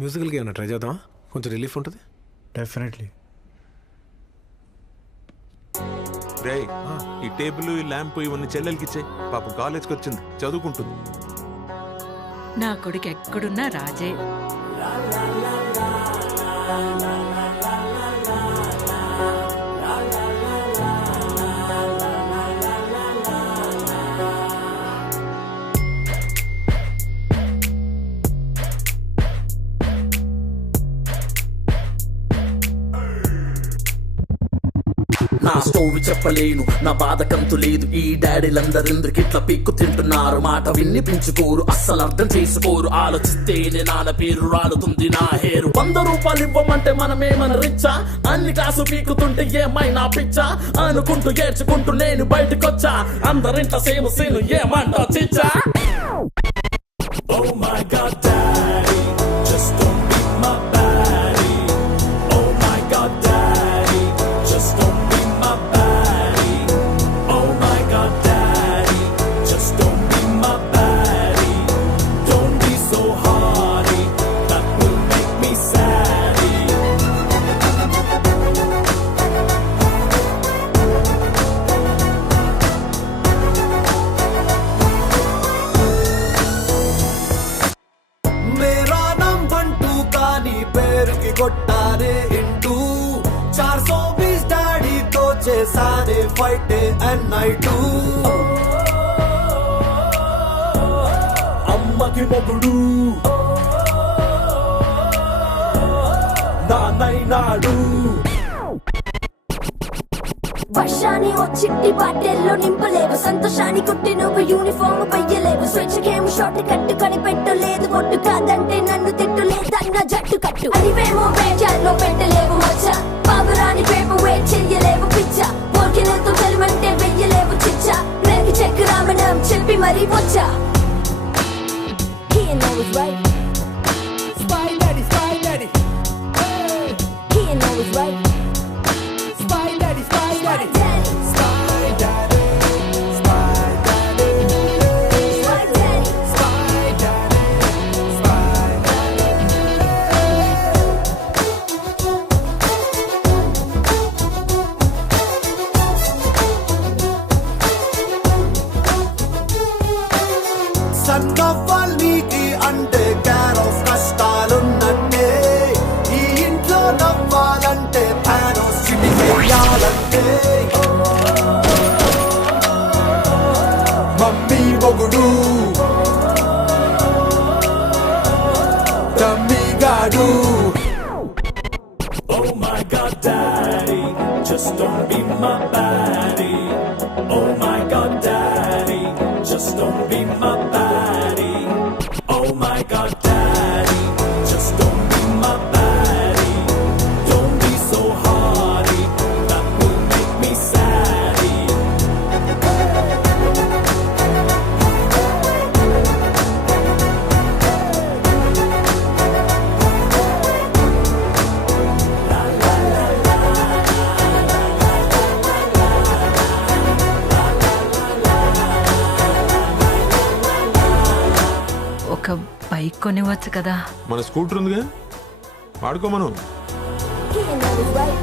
మ్యూజికల్కి ఏమైనా ట్రై చేద్దామా? కొంచెం రిలీఫ్ ఉంటుంది. డెఫినెట్లీ. రే ఈ టేబుల్ ఈ ల్యాంప్ ఇవన్నీ చెల్లెలకి ఇచ్చే. పాపం కాలేజ్కి వచ్చింది, చదువుకుంటుంది. నా కొడుకు ఎక్కడున్నా రాజే. నా స్టోరీ చెప్పలేను, నా బాధ కంతు లేదు. ఈ డాడీలందరెందుకు ఇట్లా పీక్కు తింటున్నారు? మాట వినిపించుకోరు, అస్సలు అర్థం చేసుకోరు. ఆలోచిస్తేనే నాన్న పేరు రాలుతుంది నా హేరు. 100 రూపాయలు ఇవ్వమంటే మనమేమన రిచ్చా? అన్ని క్లాసు పీకుతుంటే ఏమైనా పిచ్చా? అనుకుంటూ ఏడ్చుకుంటూ నేను బయటకొచ్చా. అందరింట సేమ్ సీను ఏమంటా చిచ్చా? Oh my God, Daddy, just don't beat my baddie. Oh my God, Daddy, just don't beat my baddie. Oh my God, Daddy, just don't beat my baddie. Don't be so hardy, that will make me saddy. मेरा नाम बंटू कानी पैर की కొట్టానే into 420 daddy తో చేసానే fight and night. అమ్మకి మొగుడు నాన్నైనాడు. వర్షాన్ని ఓ చిట్టి బాటెల్లో నింపలేవు, సంతోషాన్ని కుట్టి నువ్వు యూనిఫామ్ పయ్యలేవు. స్వేచ్ఛకేమో షార్ట్ కట్టు కనిపెట్టలేదు, ఒట్టు కాదంటే నన్ను తిట్టులేదన్న జట్టు కట్టు. అదివేమో వేచాల్లో పెట్టలేవు మచ్చ, పావురాని పేపర్ వే చెయ్యలేవు పిచ్చ. పోకినతో తెలిమంటే వెయ్యలేవు చిచ్చ, రేగి చెక్ రామణం చెప్పి మరీ వచ్చా. He know it's right. Spy daddy, spy daddy. He know it's right. Spy daddy, spy daddy. Daddy, Spy daddy. Spy daddy. my daddy. Spy daddy. Spy daddy. సన్నవ్వాల్నికి అంటే క్యార్ ఆఫ్ కష్టాలున్నట్టే, ఈ ఇంట్లో నవ్వాలంటే థానోస్ చిటికేయాలంటే. మమ్మీ మొగుడు తమ్మిగాడు. Oh my God, Daddy, just don't be my baddie. Oh my God, Daddy, just don't be my baddie. Oh my God, Daddy, just don't be my baddie. Don't be so hardy, that will make me saddy. ఒక bike కొనివచ్చు కదా. మన scooter ఉందిగా, వాడుకో మనం. He know it's right.